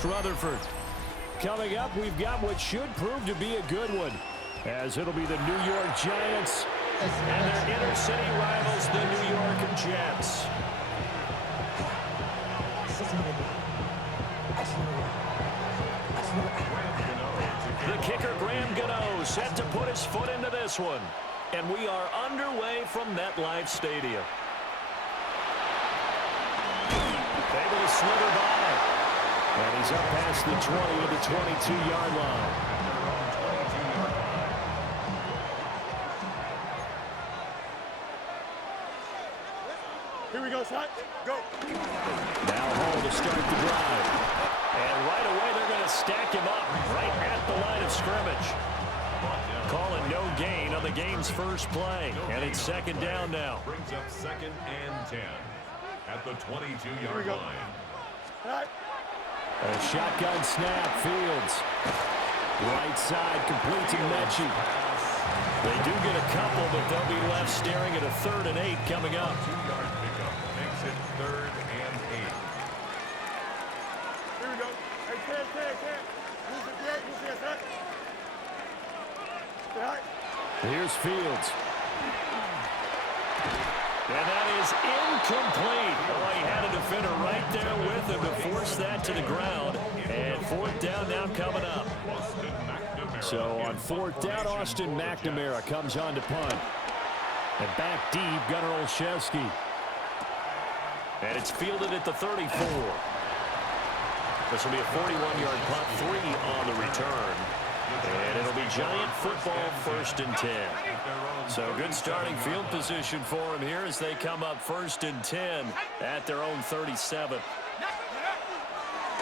against Rutherford. Coming up, we've got what should prove to be a good one, as it'll be the New York Giants and their inner city rivals, the New York Jets. The kicker, Graham Gano, set to put his foot into this one. And we are underway from MetLife Stadium. Able to slither by. And he's up past the 20 to the 22-yard line. Here we go, shot. Go. Now Hall to start the drive. And right away they're going to stack him up right at the line of scrimmage. Calling no gain on the game's first play. And it's second down now. Brings up 2nd and 10 at the 22-yard line. A shotgun snap, Fields. Right side, complete to Mechie. They do get a couple, but they'll be left staring at a 3rd and 8 coming up. 2-yard pickup makes it 3rd and 8. Here we go. Hey, can't. Who's the great? Who's this, huh? Here's Fields. And that is incomplete. Oh, he had a defender right there with him to force that to the ground. And 4th down now coming up. So on 4th down, Austin McNamara comes on to punt. And back deep, Gunnar Olszewski. And it's fielded at the 34. This will be a 41-yard punt, 3 on the return. And it'll be Giant football, 1st and 10. So good starting field position for him here as they come up 1st and 10 at their own 37.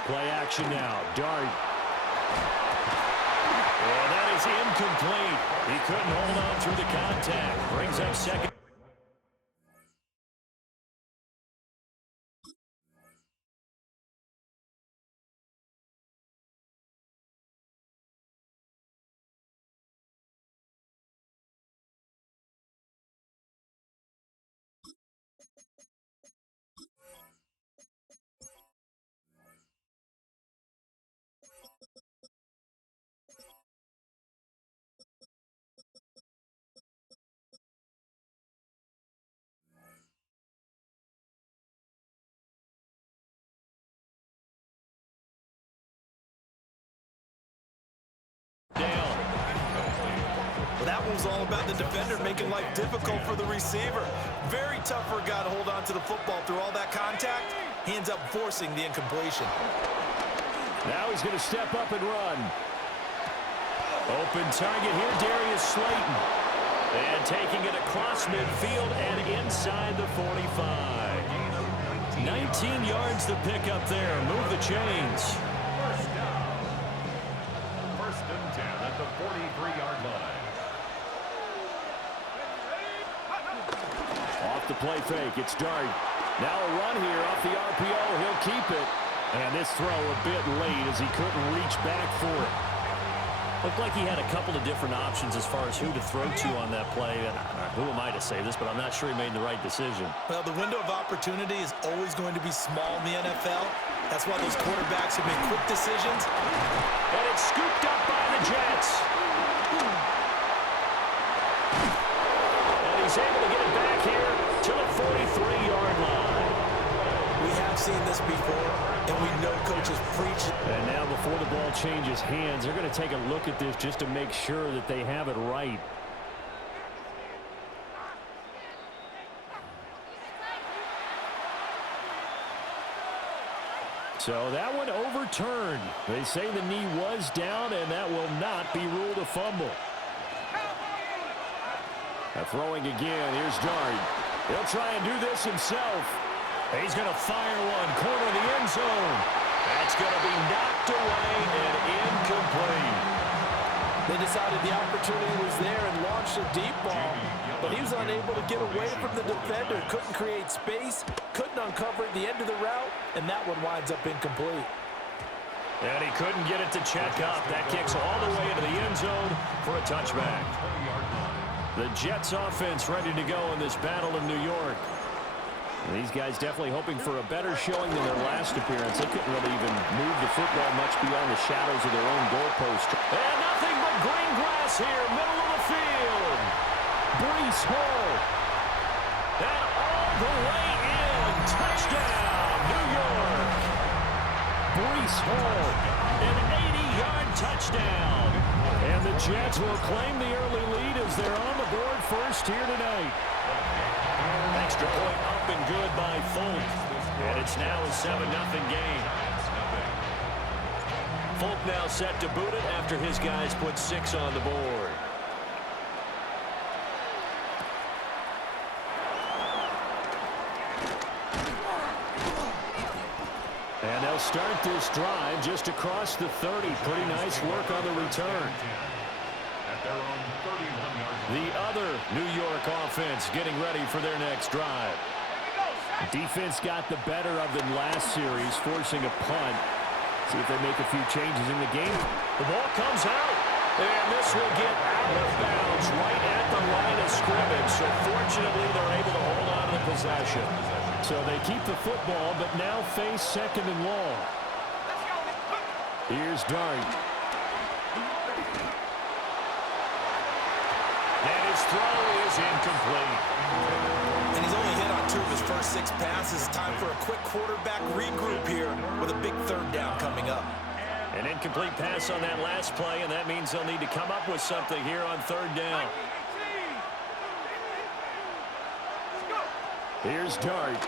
Play action now. Dart. And that is incomplete. He couldn't hold on through the contact. Brings up second. Well, that one was all about the defender making life difficult for the receiver. Very tough for a guy to hold on to the football through all that contact. He ends up forcing the incompletion. Now he's going to step up and run. Open target here, Darius Slayton. And taking it across midfield and inside the 45. 19 yards to pick up there. Move the chains. 1st and 10 at the 43-yard line. Off the play fake, it's Dart. Now a run here off the RPO. He'll keep it. And this throw a bit late as he couldn't reach back for it. Looked like he had a couple of different options as far as who to throw to on that play. And who am I to say this, but I'm not sure he made the right decision. Well, the window of opportunity is always going to be small in the NFL. That's why those quarterbacks who make quick decisions. And it's scooped up by the Jets. And he's able to get it back here to the 43-yard line. We have seen this before, and we know coaches preach. And now before the ball changes hands, they're going to take a look at this just to make sure that they have it right. So that one overturned. They say the knee was down, and that will not be ruled a fumble. Now throwing again. Here's Dart. He'll try and do this himself. He's going to fire one. Corner of the end zone. That's going to be knocked away and incomplete. They decided the opportunity was there and launched a deep ball, but he was unable to get away from the defender. Couldn't create space, couldn't uncover at the end of the route, and that one winds up incomplete. And he couldn't get it to check up. That kicks all the way into the end zone for a touchback. The Jets offense ready to go in this battle in New York. These guys definitely hoping for a better showing than their last appearance. They couldn't really even move the football much beyond the shadows of their own goalpost. And nothing but green grass here, middle of the field. Breece Hall. And all the way in. Touchdown, New York. Breece Hall, an 80-yard touchdown. And the Jets will claim the early lead as they're on the board first here tonight. Extra point up and good by Folk. And it's now a 7-0 game. Folk now set to boot it after his guys put 6 on the board. And they'll start this drive just across the 30. Pretty nice work on the return. The other New York offense getting ready for their next drive. The defense got the better of them last series, forcing a punt. See if they make a few changes in the game. The ball comes out, and this will get out of bounds right at the line of scrimmage. So fortunately, they're able to hold on to the possession. So they keep the football, but now face 2nd and long. Here's Dart. And his throw is incomplete. And he's only hit on 2 of his first 6 passes. Time for a quick quarterback regroup here with a big 3rd down coming up. An incomplete pass on that last play, and that means they'll need to come up with something here on 3rd down. Here's Dart.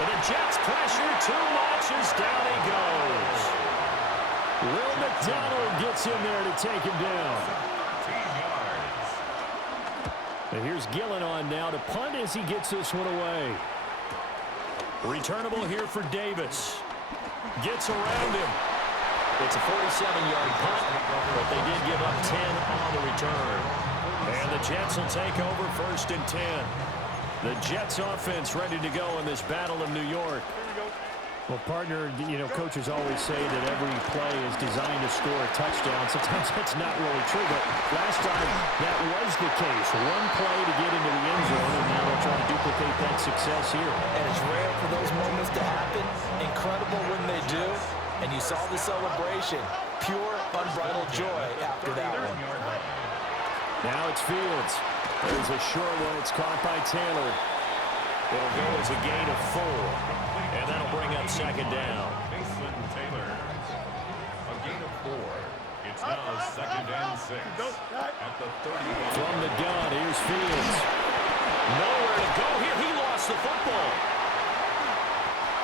And the Jets pressure too much as down he goes. Will McDonald gets in there to take him down. And here's Gillen on now to punt as he gets this one away. Returnable here for Davis. Gets around him. It's a 47-yard punt, but they did give up 10 on the return. And the Jets will take over 1st and 10. The Jets offense ready to go in this battle of New York. Well, partner, coaches always say that every play is designed to score a touchdown. Sometimes that's not really true, but last time that was the case. One play to get into the end zone, and now they'll try to duplicate that success here. And it's rare for those moments to happen. Incredible when they do. And you saw the celebration. Pure, unbridled joy after that one. Now it's Fields. There's a short one. It's caught by Taylor. It'll go as a gain of 4. And that'll bring up 2nd down. Mason Taylor. A gain of 4. It's now 2nd and 6. At the 30. From the gun, here's Fields. Nowhere to go here. He lost the football.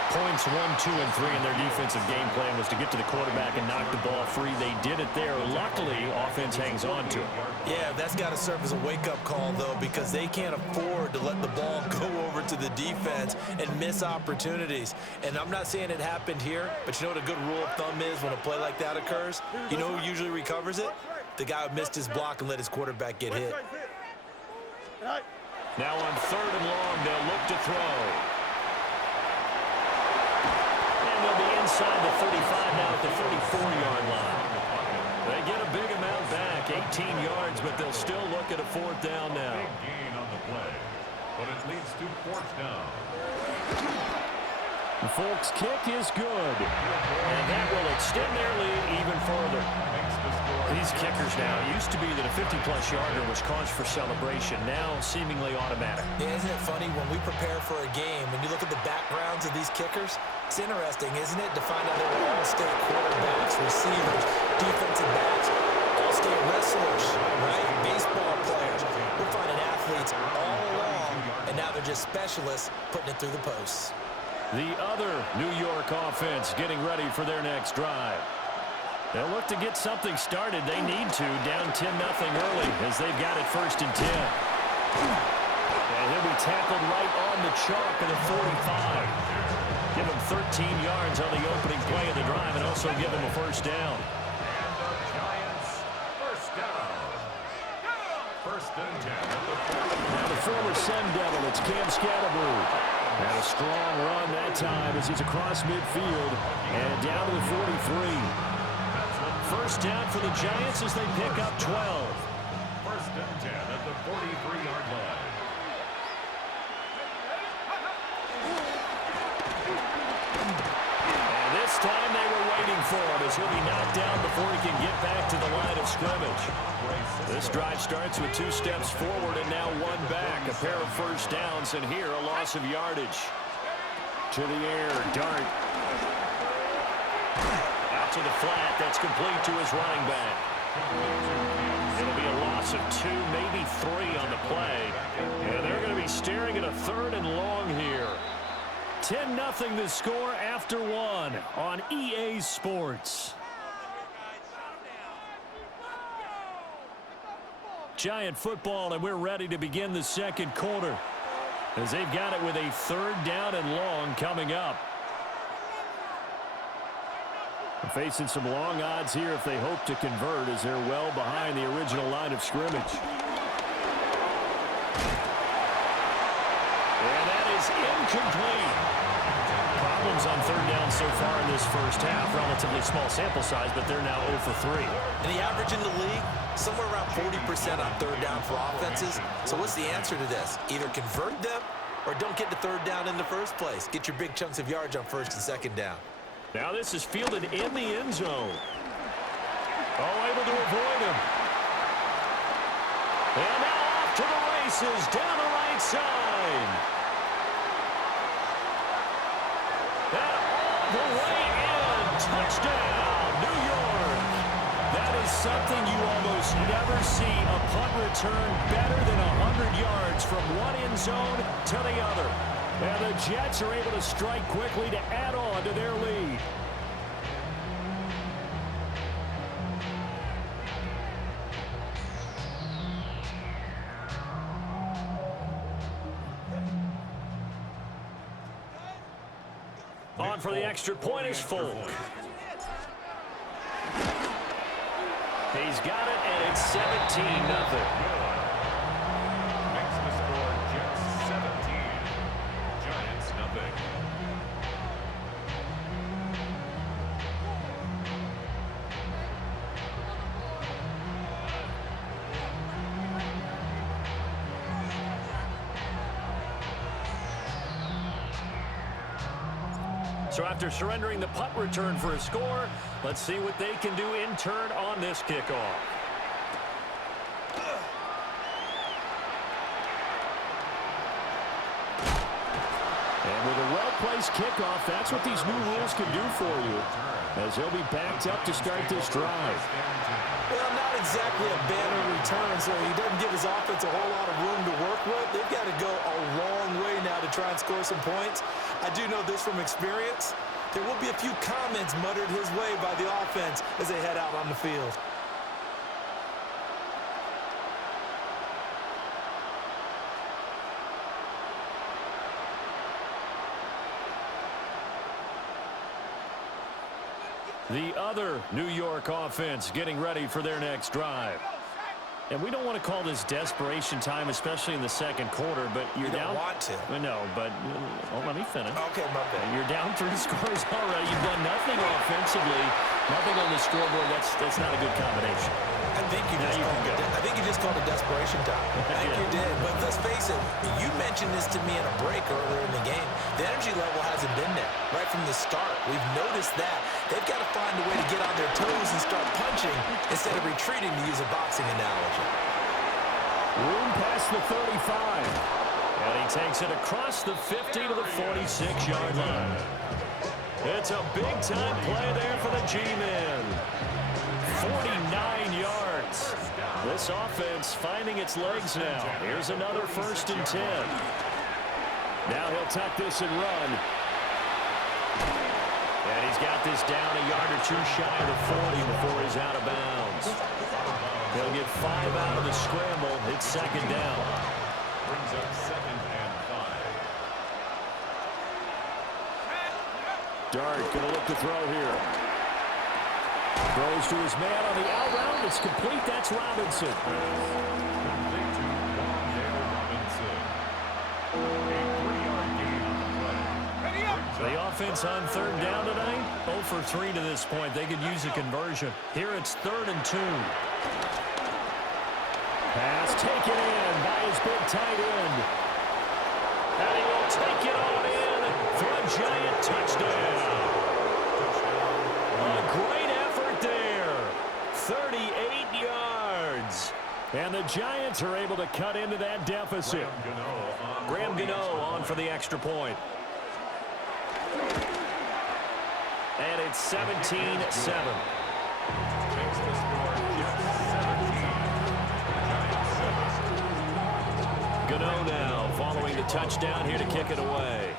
Points 1, 2, and 3 in their defensive game plan was to get to the quarterback and knock the ball free. They did it there. Luckily, offense hangs on to it. Yeah, that's got to serve as a wake-up call, though, because they can't afford to let the ball go over to the defense and miss opportunities. And I'm not saying it happened here, but you know what a good rule of thumb is when a play like that occurs? You know who usually recovers it? The guy who missed his block and let his quarterback get hit. Now on 3rd and long, they'll look to throw. They'll be inside the 35 now at the 34-yard line. They get a big amount back, 18 yards, but they'll still look at a 4th down now. Big gain on the play, but it leads to 4th down. The Folks' kick is good, and that will extend their lead even further. These kickers now, used to be that a 50-plus yarder was cause for celebration, now seemingly automatic. Yeah, isn't it funny when we prepare for a game, when you look at the backgrounds of these kickers, it's interesting, isn't it, to find out they were all-state quarterbacks, receivers, defensive backs, all-state wrestlers, right? Baseball players. We're finding athletes all along, and now they're just specialists putting it through the posts. The other New York offense getting ready for their next drive. They'll look to get something started. They need to, down 10-0 early as they've got it 1st and 10. And he'll be tackled right on the chalk at the 45. Give him 13 yards on the opening play of the drive and also give him a 1st down. And the Giants, 1st down. 1st and 10 at the 40. Now the former Sun Devil, it's Cam Scatterboo. And a strong run that time as he's across midfield and down to the 43. 1st down for the Giants as they pick up 12. 1st and 10 at the 43-yard line. And for him as he'll be knocked down before he can get back to the line of scrimmage. This drive starts with 2 steps forward and now 1 back. A pair of first downs, and here a loss of yardage. To the air, Dart. Out to the flat. That's complete to his running back. It'll be a loss of 2, maybe 3 on the play. And they're going to be staring at a 3rd and long here. 10-0 the score after 1 on EA Sports. Giant football, and we're ready to begin the second quarter as they've got it with a 3rd down and long coming up. They're facing some long odds here if they hope to convert as they're well behind the original line of scrimmage. And that is incomplete. Problems on 3rd down so far in this first half. Relatively small sample size, but they're now 0 for 3. And the average in the league, somewhere around 40% on 3rd down for offenses. So what's the answer to this? Either convert them or don't get to 3rd down in the first place. Get your big chunks of yards on 1st and 2nd down. Now this is fielded in the end zone. Oh, able to avoid him. And now off to the races down the right side. And all the way in. Touchdown, New York. That is something you almost never see. A punt return better than 100 yards from one end zone to the other. And the Jets are able to strike quickly to add on to their lead. On for the extra point is Folk. He's got it, and it's 17-0. So after surrendering the punt return for a score, let's see what they can do in turn on this kickoff. And with a well-placed kickoff, that's what these new rules can do for you, as he'll be backed up to start this drive. Well, not exactly a banner return, so he doesn't give his offense a whole lot of room to work with. They've got to go a long way now to try and score some points. I do know this from experience. There will be a few comments muttered his way by the offense as they head out on the field. The other New York offense getting ready for their next drive. And we don't want to call this desperation time, especially in the second quarter, but you're down. You don't want to. No, but let me finish. Okay, my bad. You're down 3 scores already. You've done nothing offensively, nothing on the scoreboard. That's not a good combination. I think you just called it desperation time. I think you did. But let's face it, you mentioned this to me in a break earlier in the game. The energy level hasn't been there right from the start. We've noticed that. They've got to find a way to get on their toes and start punching instead of retreating, to use a boxing analogy. Room past the 35. And he takes it across the 50 to the 46-yard line. It's a big-time play there for the G-Men. 49 yards. This offense finding its legs now. Here's another 1st and 10. Now he'll tuck this and run. And he's got this down a yard or 2 shy of the 40 before he's out of bounds. He'll get 5 out of the scramble. It's 2nd down. Brings up 2nd and 5. Dart going to look to throw here. Throws to his man on the out route. It's complete. That's Robinson. Complete to Wandale Robinson. A 3-yard gain on the play. The offense on 3rd down tonight, 0 for 3 to this point. They could use a conversion. Here it's 3rd and 2. Pass taken in by his big tight end. And he will take it on in for a giant touchdown. A And the Giants are able to cut into that deficit. Graham Gano on for the extra point. And it's 17-7. Makes the score just 17. Giants 7. Gano now following the touchdown here to kick it away.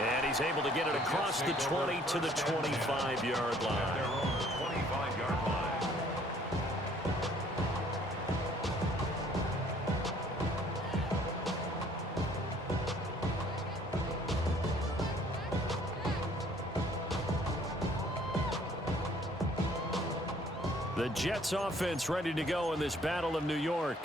And he's able to get it across the 20 to the 25-yard line. Their own 25-yard line. The Jets offense ready to go in this Battle of New York.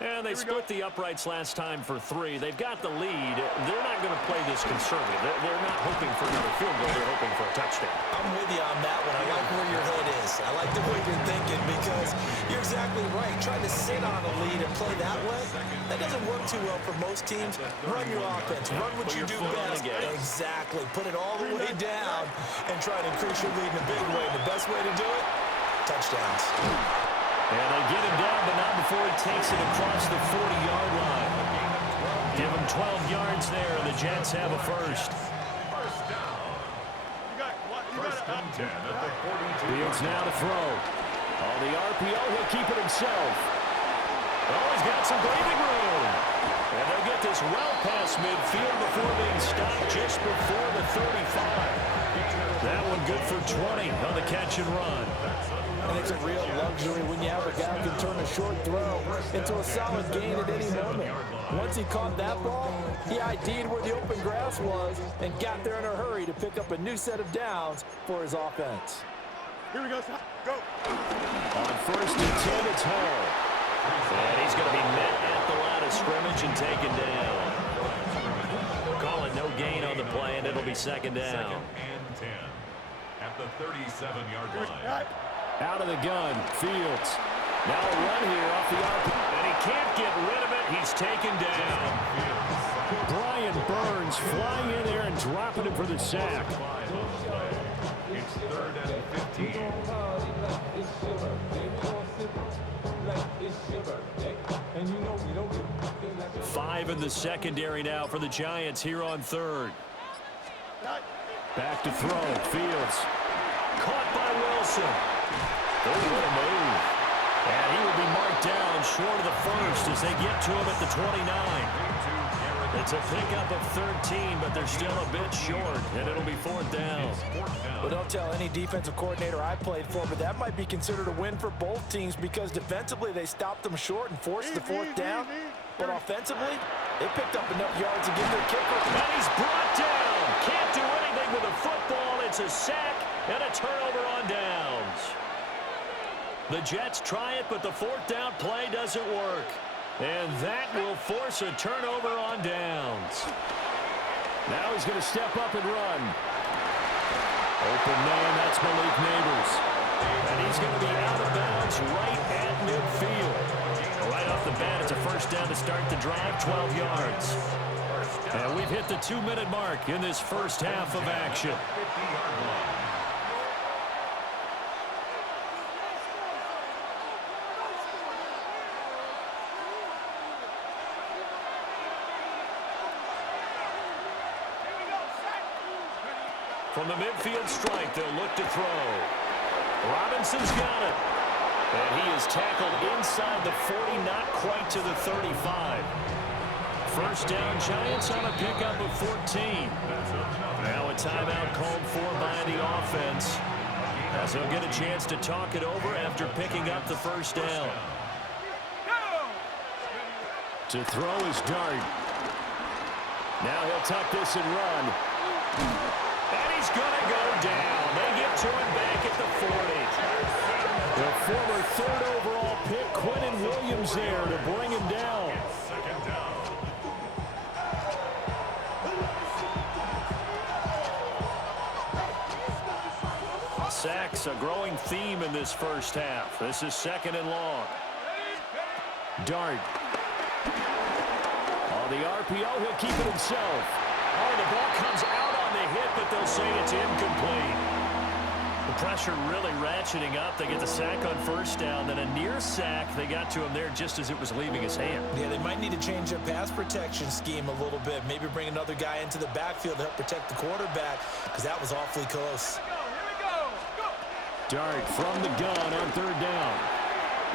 And they split the uprights last time for 3. They've got the lead. They're not going to play this conservative. They're not hoping for another field goal. They're hoping for a touchdown. I'm with you on that one. I like where your head is. I like the way you're thinking because you're exactly right. Trying to sit on a lead and play that way, that doesn't work too well for most teams. Run your offense. Run what you do best. Exactly. Put it all the way down and try to increase your lead in a big way. The best way to do it, touchdowns. And they get him down, but not before he takes it across the 40-yard line. Give him 12 yards there, and the Jets have a first. First down. First and 10 at the 42. Fields now to throw. On the RPO, he'll keep it himself. Oh, he's got some breathing room. And they'll get this well past midfield before being stopped just before the 35. That one good for 20 on the catch and run. And it's a real luxury when you have a guy who can turn a short throw into a solid gain at any moment. Once he caught that ball, he ID'd where the open grass was and got there in a hurry to pick up a new set of downs for his offense. Here we go. Go. On first and 10, it's Hall. And he's going to be met at the line of scrimmage and taken down. Calling no gain on the play, and it'll be second down. Second and 10 at the 37-yard line. Out of the gun, Fields. Now a run here off the RPO. And he can't get rid of it. He's taken down. Brian Burns flying in there and dropping it for the sack. It's third and 15. 5 in the secondary now for the Giants here on third. Back to throw. Fields. Caught by Wilson. Oh, what a move. And he will be marked down short of the first as they get to him at the 29. It's a pickup of 13, but they're still a bit short, and it'll be fourth down. Well, don't tell any defensive coordinator I played for, but that might be considered a win for both teams because defensively they stopped them short and forced the fourth down. But offensively, they picked up enough yards to get their kicker. And he's brought down. Can't do anything with a football. It's a sack and a turnover on downs. The Jets try it, but the fourth down play doesn't work. And that will force a turnover on downs. Now he's going to step up and run. Open man, that's Malik Neighbors. And he's going to be out of bounds right at midfield. Right off the bat, it's a first down to start the drive, 12 yards. And we've hit the 2-minute mark in this first half of action. From the midfield strike, they'll look to throw. Robinson's got it. And he is tackled inside the 40, not quite to the 35. First down, Giants on a pickup of 14. Now a timeout called for by the offense, as they'll get a chance to talk it over after picking up the first down. To throw is Dart. Now he'll tuck this and run. And he's going to go down. They get to him back at the 40. The former third overall pick, Quentin Williams, there to bring him down. Second down. Sacks, a growing theme in this first half. This is second and long. Dart. On the RPO, he'll keep it himself. Oh, the ball comes out on on the hit, but they'll say it's incomplete. The pressure really ratcheting up. They get the sack on first down, then a near sack. They got to him there just as it was leaving his hand. Yeah, they might need to change their pass protection scheme a little bit. Maybe bring another guy into the backfield to help protect the quarterback, because that was awfully close. Dart from the gun on third down.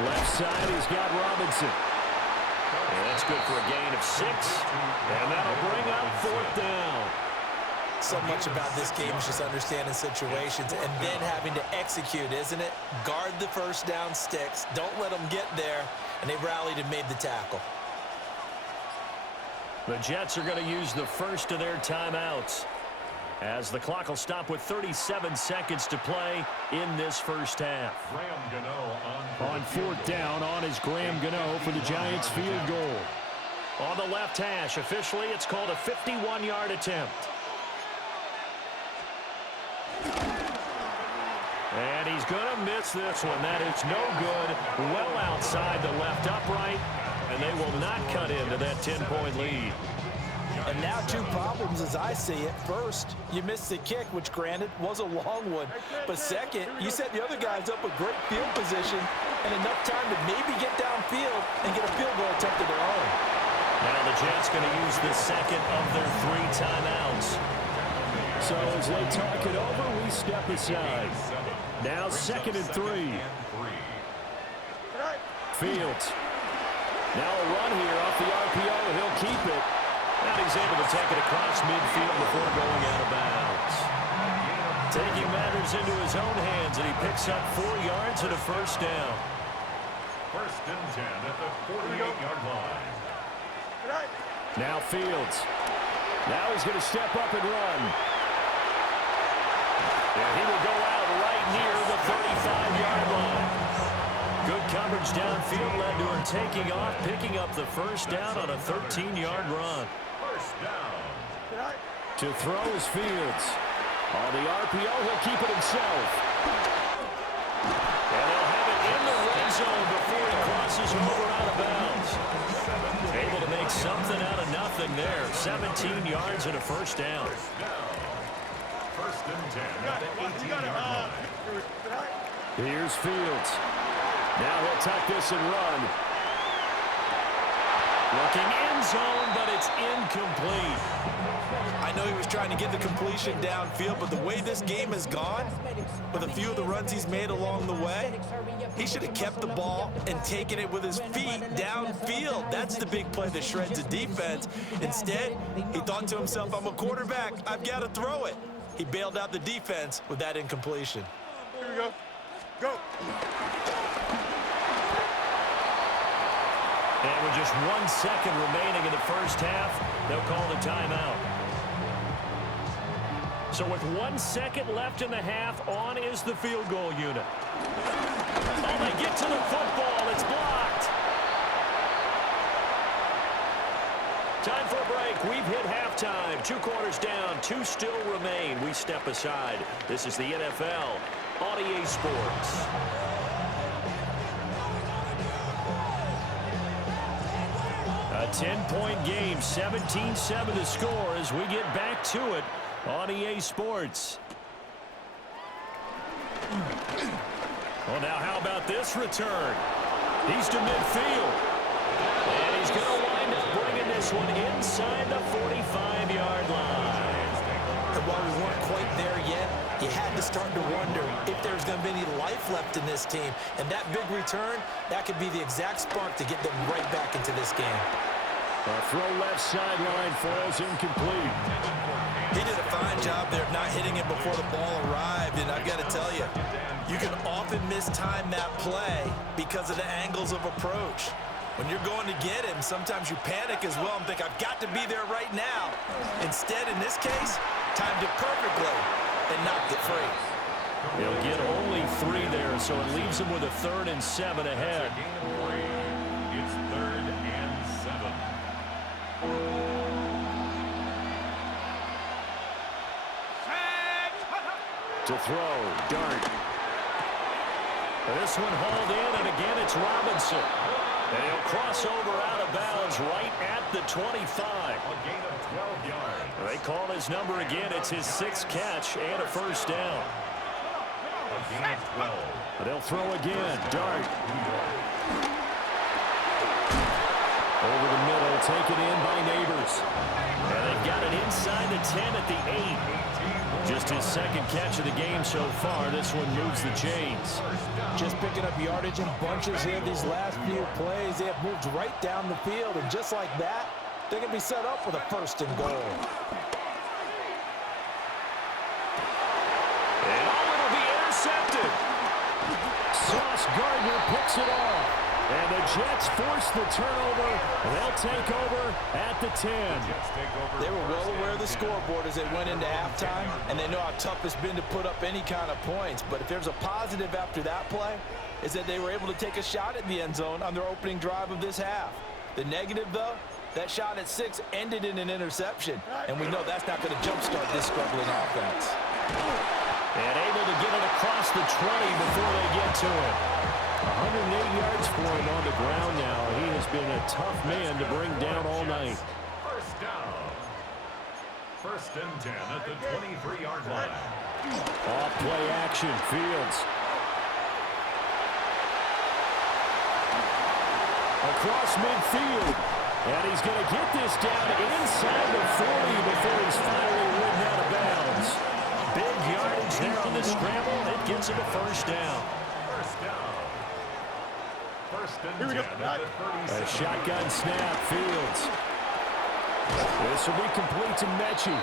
Left side, he's got Robinson. And that's good for a gain of 6. And that'll bring up fourth down. So much about this game is just understanding situations and then having to execute, isn't it? Guard the first down sticks. Don't let them get there. And they rallied and made the tackle. The Jets are going to use the first of their timeouts, as the clock will stop with 37 seconds to play in this first half. On fourth down, on is Graham Gano for the Giants field goal. On the left hash, officially it's called a 51-yard attempt. And he's going to miss this one. That is no good. Well outside the left upright, and they will not cut into that 10-point lead. And now 2 problems as I see it. First, you missed the kick, which granted was a long one. But second, you set the other guys up with great field position and enough time to maybe get downfield and get a field goal attempt of their own. Now the Jets going to use the second of their 3 timeouts. So as they talk it over, we step aside. Now 2nd and 3. Fields. Now a run here off the RPO. He'll keep it. And he's able to take it across midfield before going out of bounds. Taking matters into his own hands, and he picks up 4 yards and a first down. 1st and 10 at the 48-yard line. Now Fields. Now he's going to step up and run. And he will go out right near the 35-yard line. Good coverage downfield led to him taking off, picking up the first down on a 13-yard run. First down. To throw is Fields. On the RPO, he'll keep it himself. And they'll have it in the red zone before he crosses over out of bounds. Able to make something out of nothing there. 17 yards and a first down. 1st and 10 at the 18-yard line. Here's Fields. Now he'll tuck this and run. Looking end zone, but it's incomplete. I know he was trying to get the completion downfield, but the way this game has gone, with a few of the runs he's made along the way, he should have kept the ball and taken it with his feet downfield. That's the big play that shreds the defense. Instead, he thought to himself, I'm a quarterback, I've got to throw it. He bailed out the defense with that incompletion. Here we go. Go. And with just 1 second remaining in the first half, they'll call the timeout. So with 1 second left in the half, on is the field goal unit. Oh, they get to the football. It's blocked. Time for a break. We've hit halftime. 2 quarters down. 2 still remain. We step aside. This is the NFL on EA Sports. A 10-point game, 17-7 to score as we get back to it on EA Sports. Well, now how about this return? He's to midfield. And he's going to wind up bringing this one inside the 45-yard line. And while we weren't quite there yet, you had to start to wonder if there's going to be any life left in this team. And that big return, that could be the exact spark to get them right back into this game. A throw left sideline falls incomplete. He did a fine job there of not hitting it before the ball arrived. And I've got to tell you, you can often mistime that play because of the angles of approach. When you're going to get him, sometimes you panic as well and think, I've got to be there right now. Instead, in this case, timed it perfectly and knocked it free. He'll get only 3 there, so it leaves him with a 3rd and 7 ahead. It's 3rd and 7. To throw, Dart. This one hauled in, and again it's Robinson. And he'll cross over out of bounds right at the 25. A gain of 12 yards. They call his number again. It's his 6th catch and a first down. A gain of 12. They'll throw again. Dart. Over the middle, taken in by Neighbors. And they've got it inside the 10 at the 8. Just his 2nd catch of the game so far. This one moves the chains. Just picking up yardage in bunches here these last few plays. They have moved right down the field, and just like that, they're going to be set up with a 1st and goal. And it'll be intercepted. Sauce Gardner picks it off. And the Jets force the turnover. They'll take over at the 10. They were well aware of the scoreboard as they went into halftime, and they know how tough it's been to put up any kind of points. But if there's a positive after that play, is that they were able to take a shot at the end zone on their opening drive of this half. The negative, though, that shot at 6 ended in an interception, and we know that's not going to jumpstart this struggling offense. And able to get it across the 20 before they get to it. 108 yards for him on the ground now. He has been a tough man to bring down all night. First down. 1st and 10 at the 23-yard line. Off play action, Fields. Across midfield. And he's going to get this down inside the 40 before he's finally ridden out of bounds. Big yardage there on the scramble. It gets him a first down. First down. 1st and 10 at the 36. A shotgun snap, Fields. This will be complete to Mechie.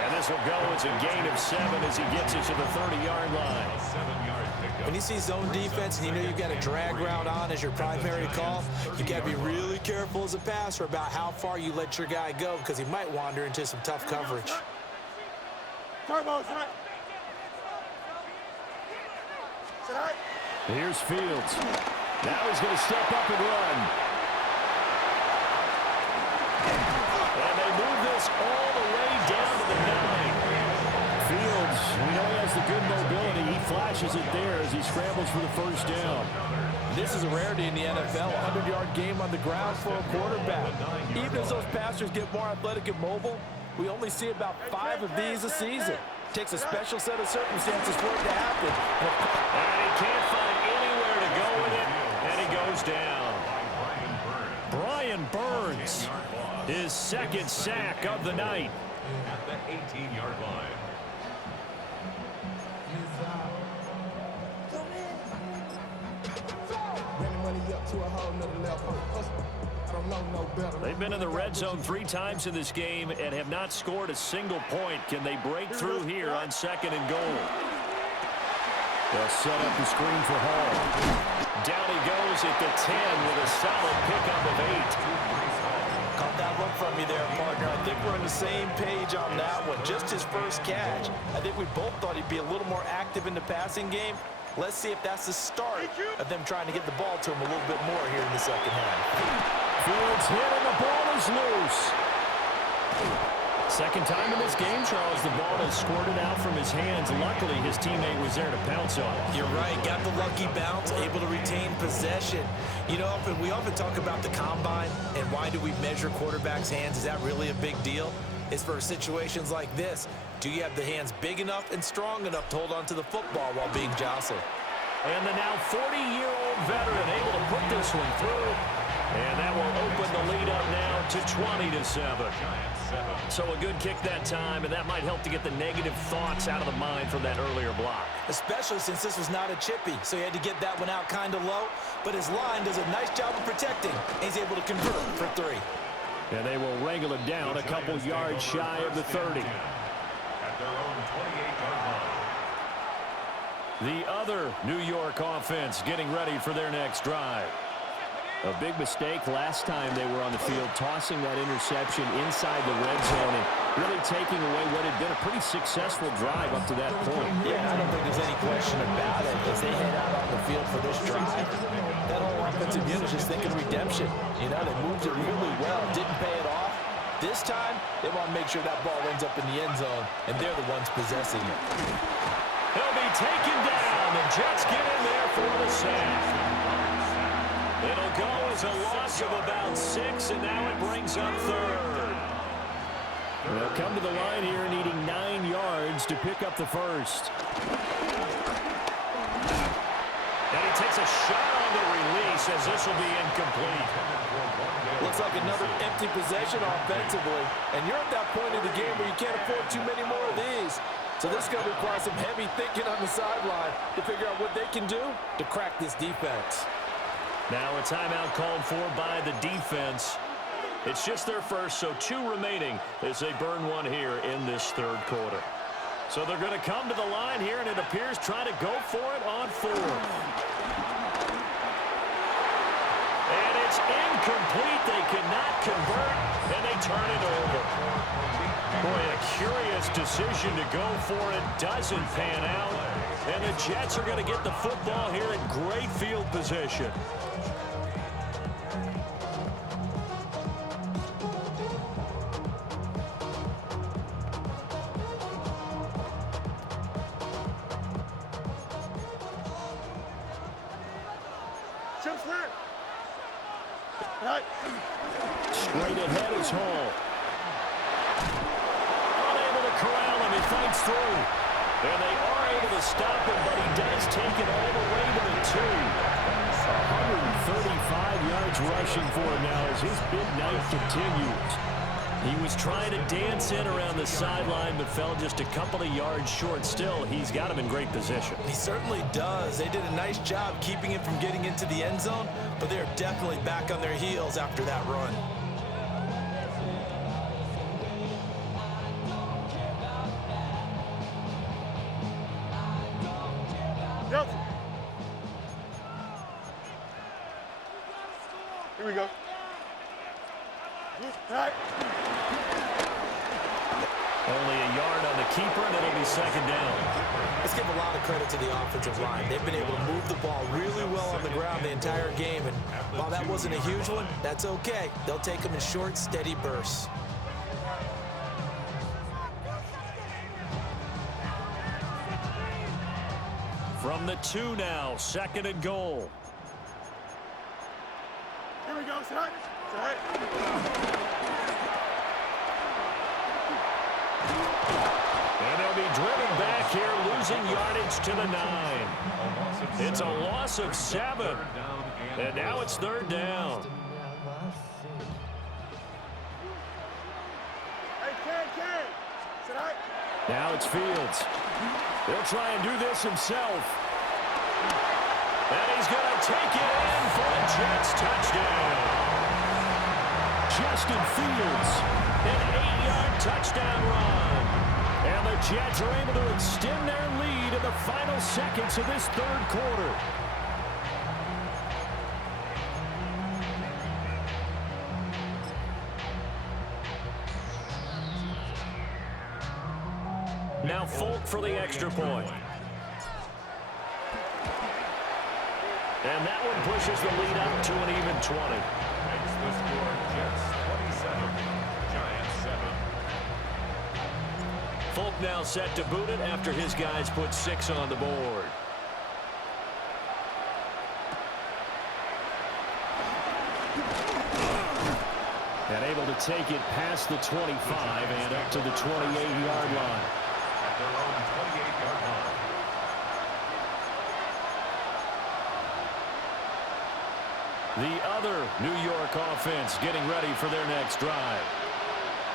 And this will go as a gain of 7 as he gets it to the 30-yard line. A 7-yard pickup. When you see zone defense and you know you've got a drag route on as your primary call, you got to be really careful as a passer about how far you let your guy go because he might wander into some tough coverage. Here's Fields. Now he's going to step up and run. And they move this all the way down to the 9. Fields, we know he has the good mobility. He flashes it there as he scrambles for the first down. This is a rarity in the NFL, a 100-yard game on the ground for a quarterback. Even as those passers get more athletic and mobile, we only see about 5 of these a season. It takes a special set of circumstances for it to happen. And he can't find anywhere to go with it, and he goes down. Brian Burns, his 2nd sack of the night. At the 18-yard line. They've been in the red zone 3 times in this game and have not scored a single point. Can they break through here on 2nd and goal? They'll set up the screen for Hall. Down he goes at the 10 with a solid pickup of 8. Caught that look from me there, partner. I think we're on the same page on that one. Just his first catch. I think we both thought he'd be a little more active in the passing game. Let's see if that's the start of them trying to get the ball to him a little bit more here in the 2nd half. Fields hit and the ball is loose. 2nd time in this game, Charles, the ball has squirted out from his hands. Luckily, his teammate was there to pounce on it. You're right. Got the lucky bounce, able to retain possession. You know, we often talk about the combine and why do we measure quarterbacks' hands? Is that really a big deal? It's for situations like this. Do you have the hands big enough and strong enough to hold on to the football while being jostled? And the now 40-year-old veteran able to put this one through. And that will open the lead up now to 20-7. So a good kick that time, and that might help to get the negative thoughts out of the mind from that earlier block. Especially since this was not a chippy, so he had to get that one out kind of low. But his line does a nice job of protecting. He's able to convert for 3. And they will wrangle him down a couple yards shy of the 30. At their own 28-yard line. The other New York offense getting ready for their next drive. A big mistake last time they were on the field, tossing that interception inside the red zone and really taking away what had been a pretty successful drive up to that point. Yeah, I don't think there's any question about it. As they head out on the field for this drive, that whole offensive unit is just thinking redemption. You know, they moved it really well, didn't pay it off. This time, they want to make sure that ball ends up in the end zone, and they're the ones possessing it. He'll be taken down. The Jets get in there for the sack. It'll go as a loss of about 6, and now it brings up third. They'll come to the line here needing 9 yards to pick up the first. And he takes a shot on the release as this will be incomplete. Looks like another empty possession offensively. And you're at that point in the game where you can't afford too many more of these. So this is going to require some heavy thinking on the sideline to figure out what they can do to crack this defense. Now a timeout called for by the defense. It's just their first, so 2 remaining as they burn one here in this third quarter. So they're going to come to the line here, and it appears trying to go for it on 4th. And it's incomplete. They cannot convert, and they turn it over. Boy, a curious decision to go for it. Doesn't pan out. And the Jets are going to get the football here in great field position. Straight ahead is Hall. Unable to corral him. He fights through. And they are able to stop him, but he does take it all the way to the 2. 135 yards rushing for him now as his big night continues. He was trying to dance in around the sideline, but fell just a couple of yards short. Still, he's got him in great position. He certainly does. They did a nice job keeping him from getting into the end zone, but they're definitely back on their heels after that run. Yep. Here we go. Right. Only a yard on the keeper, and it'll be second down. Let's give a lot of credit to the offensive line. They've been able to move the ball really well on the ground the entire game, and while that wasn't a huge one, that's okay. They'll take them in short, steady bursts. From the 2 now, 2nd and goal. Here we go, son. And they'll be driven back here, losing yardage to the 9. It's a loss of 7. And now it's 3rd down. Now it's Fields. He'll try and do this himself. And he's going to take it in for a Jets touchdown. Justin Fields, an 8-yard touchdown run. And the Jets are able to extend their lead in the final seconds of this 3rd quarter. Now Folk for the extra point. And that one pushes the lead up to an even 20. Makes the score Jets 27, Giants 7. Folk now set to boot it after his guys put 6 on the board. And able to take it past the 25 and up to the 28-yard line. At their own 28-yard line. The other New York offense getting ready for their next drive.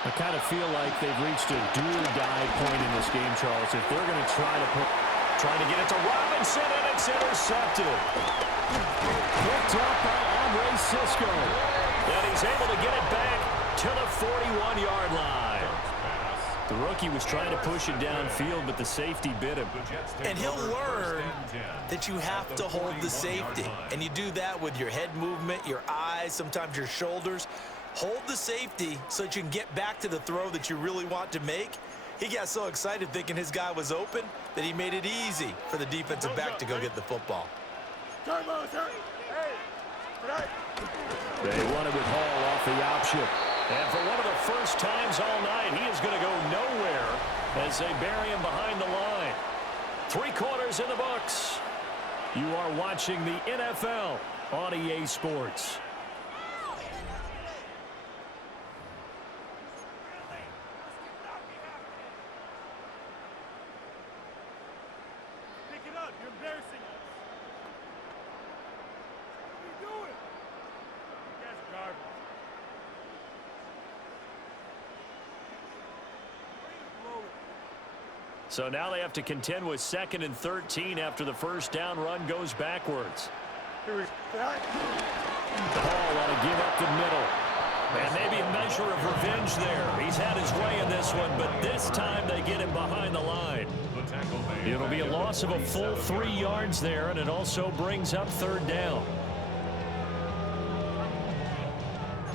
I kind of feel like they've reached a do-or-die point in this game, Charles. If they're going to try to get it to Robinson, and it's intercepted. Picked up by Andre Sisco. And he's able to get it back to the 41-yard line. The rookie was trying to push it downfield, but the safety bit him. And he'll learn that you have to hold the safety. And you do that with your head movement, your eyes, sometimes your shoulders. Hold the safety so that you can get back to the throw that you really want to make. He got so excited thinking his guy was open that he made it easy for the defensive back to go get the football. They won it with Hall off the option. And for one of the first times all night, he is going to go nowhere as they bury him behind the line. 3 quarters in the books. You are watching the NFL on EA Sports. So now they have to contend with 2nd and 13 after the first down run goes backwards. Here we go. Ball on a give up the middle. And maybe a measure of revenge there. He's had his way in this one, but this time they get him behind the line. It'll be a loss of a full 3 yards there, and it also brings up 3rd down.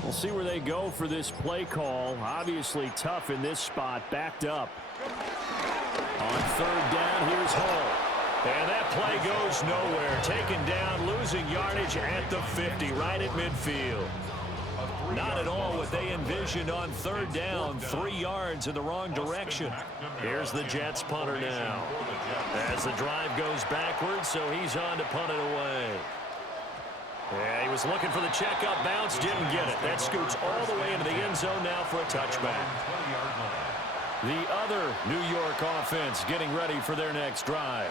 We'll see where they go for this play call. Obviously tough in this spot, backed up. On 3rd down, here's Hall. And that play goes nowhere. Taken down, losing yardage at the 50, right at midfield. Not at all what they envisioned on 3rd down. 3 yards in the wrong direction. Here's the Jets punter now. As the drive goes backwards, so he's on to punt it away. Yeah, he was looking for the checkup bounce, didn't get it. That scoots all the way into the end zone now for a touchback. The other New York offense getting ready for their next drive.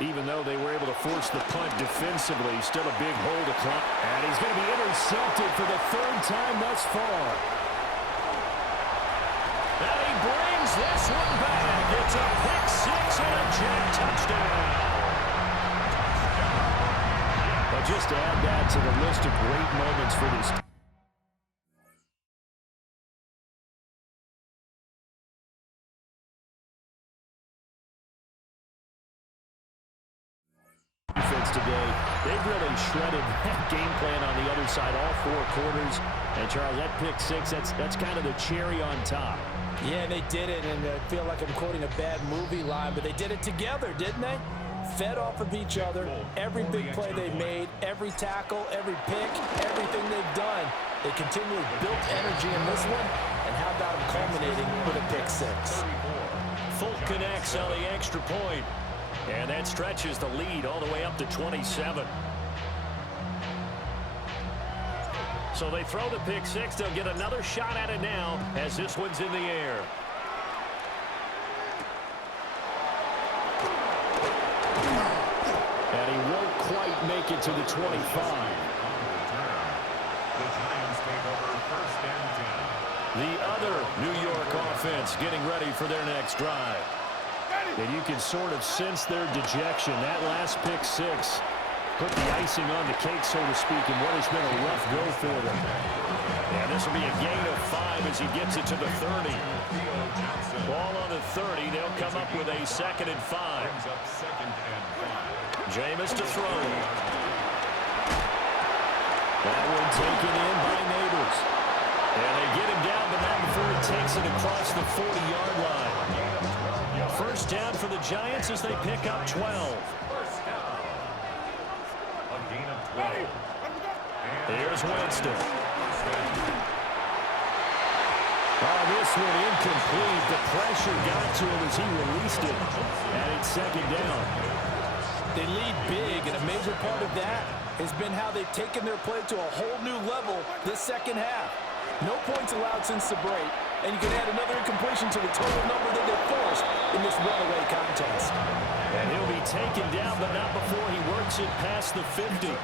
Even though they were able to force the punt defensively, still a big hole to climb. And he's going to be intercepted for the 3rd time thus far. And he brings this one back. It's a pick 6 and a Jet touchdown. But just to add that to the list of great moments for this team. Defense today, they've really shredded that game plan on the other side, all 4 quarters. And Charles, that pick 6, that's kind of the cherry on top. Yeah, they did it, and I feel like I'm quoting a bad movie line, but they did it together, didn't they? Fed off of each other, every big play they made, every tackle, every pick, everything they've done. They continually built energy in this one, and how about them culminating with a pick 6? Fulk connects on the extra point. And that stretches the lead all the way up to 27. So they throw the pick 6. They'll get another shot at it now as this one's in the air. And he won't quite make it to the 25. The other New York offense getting ready for their next drive. And you can sort of sense their dejection. That last pick 6 put the icing on the cake, so to speak, in what has been a rough go for them. And this will be a gain of 5 as he gets it to the 30. Ball on the 30. They'll come up with a 2nd and 5. Jameis to throw. That one taken in by Neighbors. And they get him down, but not before he takes it across the 40-yard line. First down for the Giants as they pick up 12. A gain of 12. Here's Winston. Oh, this one incomplete. The pressure got to him as he released it. And it's 2nd down. They lead big, and a major part of that has been how they've taken their play to a whole new level this 2nd half. No points allowed since the break, and you can add another incompletion to the total number that they forced in this runaway contest. And he'll be taken down, but not before he works it past the 50.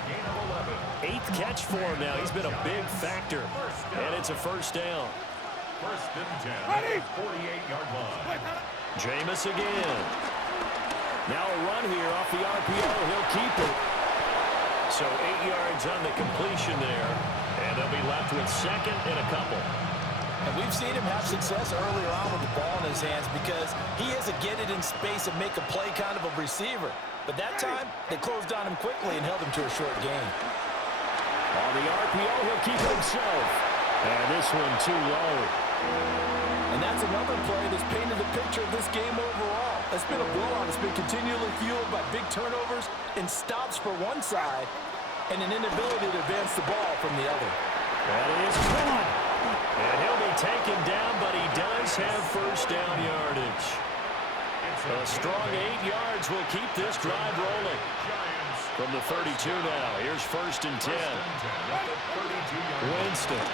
8th catch for him now. He's been a big factor, and it's a first down. First and 10, 48-yard line. Jameis again. Now a run here off the RPO. He'll keep it. So 8 yards on the completion there. And they'll be left with 2nd and a couple. And we've seen him have success earlier on with the ball in his hands because he has a get it in space and make a play kind of a receiver. But that time, they closed on him quickly and held him to a short gain. On the RPO, he'll keep it himself. And this one too low. And that's another play that's painted the picture of this game overall. It's been a blowout. It's been continually fueled by big turnovers and stops for one side and an inability to advance the ball from the other. That is caught. And he'll be taken down, but he does have first down yardage. A strong 8 yards will keep this drive rolling. From the 32 now, here's 1st and 10. Winston.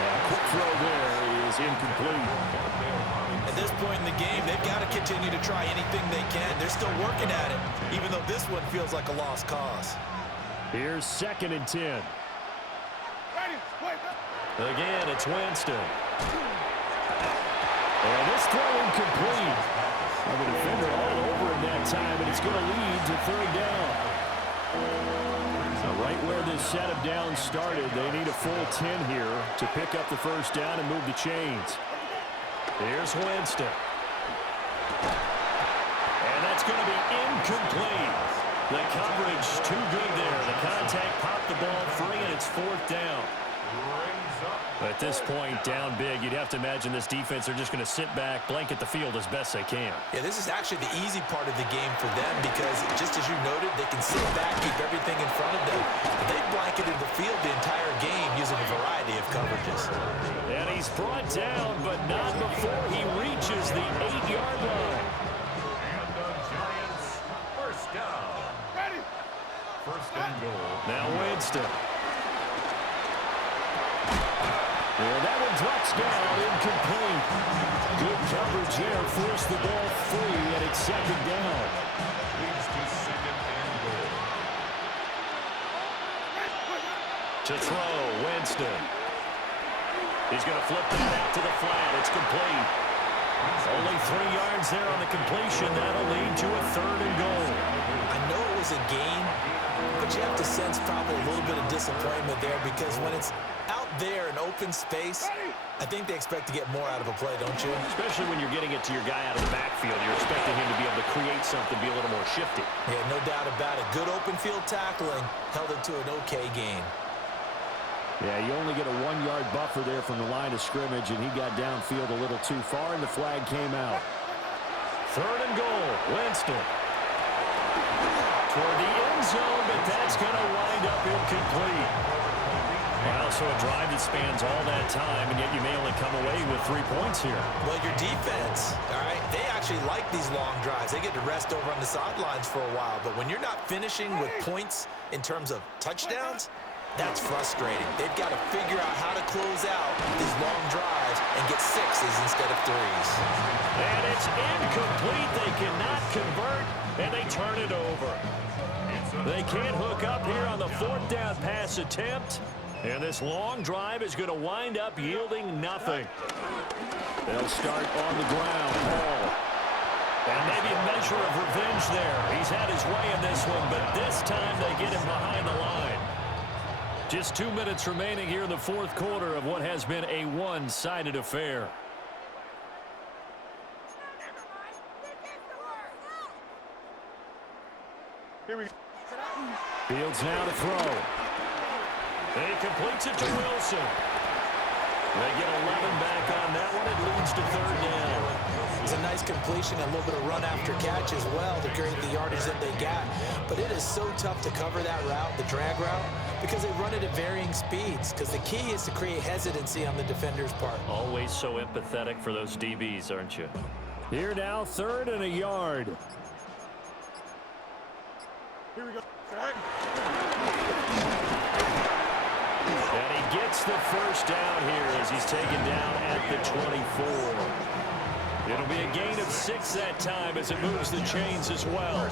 And a quick throw there is incomplete. At this point in the game, they've got to continue to try anything they can. They're still working at it, even though this one feels like a lost cause. Here's 2nd and 10. Again, it's Winston. And this throw incomplete. Well, the defender all over him that time, and it's going to lead to third down. So right where this set of downs started, they need a full 10 here to pick up the first down and move the chains. Here's Winston. And that's going to be incomplete. The coverage too good there. The contact popped the ball free, and it's fourth down. At this point, down big, you'd have to imagine this defense are just going to sit back, blanket the field as best they can. Yeah, this is actually the easy part of the game for them because, just as you noted, they can sit back, keep everything in front of them. They blanketed the field the entire game using a variety of coverages. And he's brought down, but not before he reaches the 8-yard line. And the Giants first down. Ready. First and goal. Now Winston. And that one drops down, incomplete. Good coverage there, forced the ball free, and it's second down. Leads to second and goal. To throw, Winston. He's going to flip that out to the flat. It's complete. Only 3 yards there on the completion. That'll lead to a third and goal. I know it was a gain, but you have to sense probably a little bit of disappointment there because when it's out there in open space, I think they expect to get more out of a play, don't you? Especially when you're getting it to your guy out of the backfield. You're expecting him to be able to create something, be a little more shifty. Yeah, no doubt about it. Good open field tackling held it to an okay gain. Yeah, you only get a 1-yard buffer there from the line of scrimmage, and he got downfield a little too far, and the flag came out. Third and goal, Winston. Toward the end zone, but that's going to wind up incomplete. Well, so a drive that spans all that time, and yet you may only come away with 3 points here. Well, your defense, all right, they actually like these long drives. They get to rest over on the sidelines for a while, but when you're not finishing with points in terms of touchdowns, that's frustrating. They've got to figure out how to close out these long drives and get 6s instead of 3s. And it's incomplete. They cannot convert, and they turn it over. They can't hook up here on the fourth down pass attempt, and this long drive is going to wind up yielding nothing. They'll start on the ground. Hall. And maybe a measure of revenge there. He's had his way in this one, but this time they get him behind the line. Just 2 minutes remaining here in the fourth quarter of what has been a one-sided affair. Here we go. Fields now to throw. He completes it to Wilson. They get 11 back on that one. It leads to third down. It's a nice completion, a little bit of run after catch as well to create the yardage that they got. But it is so tough to cover that route, the drag route, because they run it at varying speeds. Because the key is to create hesitancy on the defender's part. Always so empathetic for those DBs, aren't you? Here now, third and a yard. Here we go. And he gets the first down here as he's taken down at the 24. It'll be a gain of 6 that time as it moves the chains as well.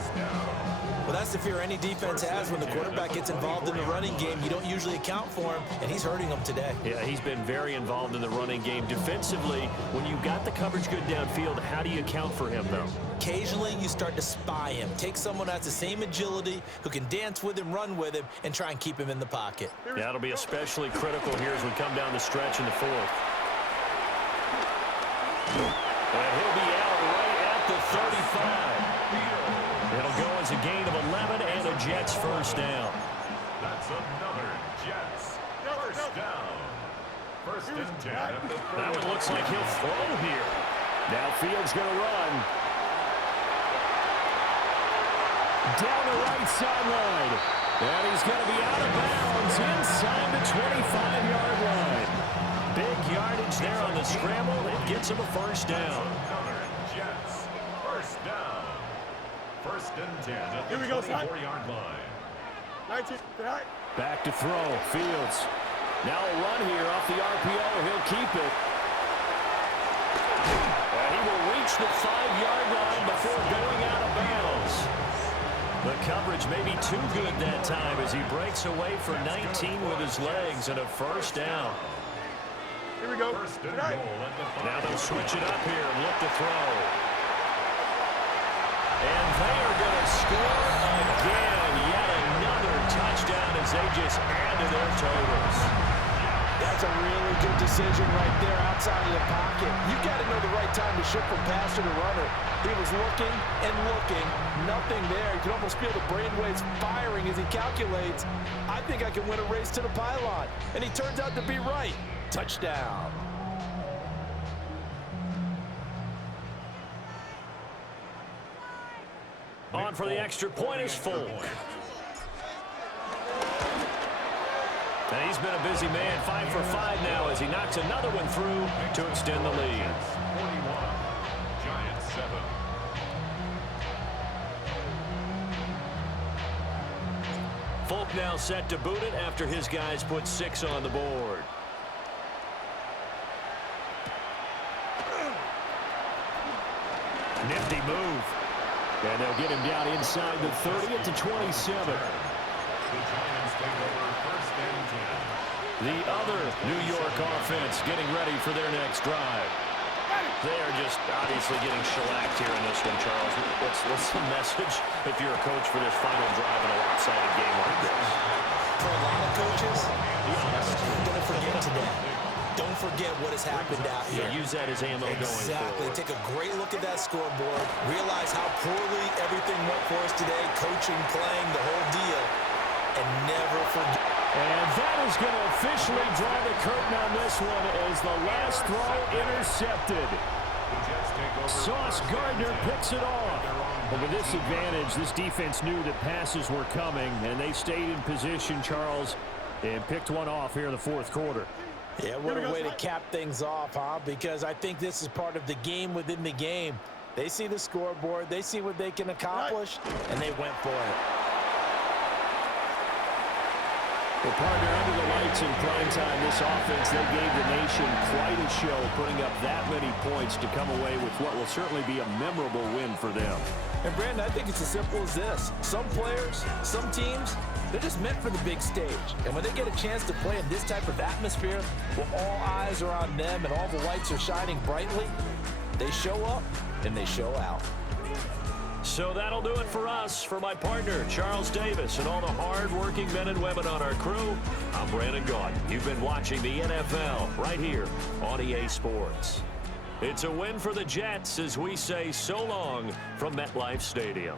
Well, that's the fear any defense has when the quarterback gets involved in the running game. You don't usually account for him, and he's hurting them today. Yeah, he's been very involved in the running game. Defensively, when you got the coverage good downfield, how do you account for him, though? Occasionally, you start to spy him. Take someone who has the same agility, who can dance with him, run with him, and try and keep him in the pocket. That'll be especially critical here as we come down the stretch in the fourth. And he'll be out right at the 35. It'll go as a gain of 11 and a Jets first down. That's another Jets first down. First and 10 at the 30. That one looks like he'll throw here. Now Fields going to run. Down the right sideline. And he's going to be out of bounds inside the 25-yard line. Big yardage there on the scramble. It gets him a first down. Another Jets first down. First and 10 at the 24-yard line. 19. Back to throw. Fields. Now a run here off the RPO. He'll keep it. And he will reach the 5-yard line before going out of bounds. The coverage may be too good that time as he breaks away for 19 with his legs and a first down. Here we go. First and goal at the 5. Now they'll switch it up here and look to throw. And they are going to score again. Yet another touchdown as they just add to their totals. That's a really good decision right there outside of the pocket. You got to know the right time to shift from passer to runner. He was looking and looking, nothing there. You can almost feel the brainwaves firing as he calculates, I think I can win a race to the pylon. And he turns out to be right. Touchdown. On for the extra point is Folk. And he's been a busy man, 5 for 5 now as he knocks another one through to extend the lead. 41, Giants 7. Folk now set to boot it after his guys put 6 on the board. Nifty move. And they'll get him down inside the 30 to 27. The Giants take over first and 10. The other New York offense getting ready for their next drive. They are just obviously getting shellacked here in this one, Charles. What's the message if you're a coach for this final drive in a lopsided game like this? For a lot of coaches, don't forget today. Don't forget what has happened out here. Yeah, use that as ammo going forward. Exactly. Take a great look at that scoreboard. Realize how poorly everything went for us today. Coaching, playing, the whole deal. And never forget. And that is going to officially draw the curtain on this one as the last throw intercepted. Sauce Gardner picks it off. But with this advantage, this defense knew that passes were coming, and they stayed in position, Charles, and picked one off here in the fourth quarter. Yeah, what a way to cap things off, huh? Because I think this is part of the game within the game. They see the scoreboard, they see what they can accomplish, and they went for it. Well, partner, under the lights in prime time, this offense, they gave the nation quite a show, putting up that many points to come away with what will certainly be a memorable win for them. And, Brandon, I think it's as simple as this. Some players, some teams, they're just meant for the big stage. And when they get a chance to play in this type of atmosphere, where all eyes are on them and all the lights are shining brightly, they show up and they show out. So that'll do it for us. For my partner, Charles Davis, and all the hard-working men and women on our crew, I'm Brandon Gaudin. You've been watching the NFL right here on EA Sports. It's a win for the Jets as we say so long from MetLife Stadium.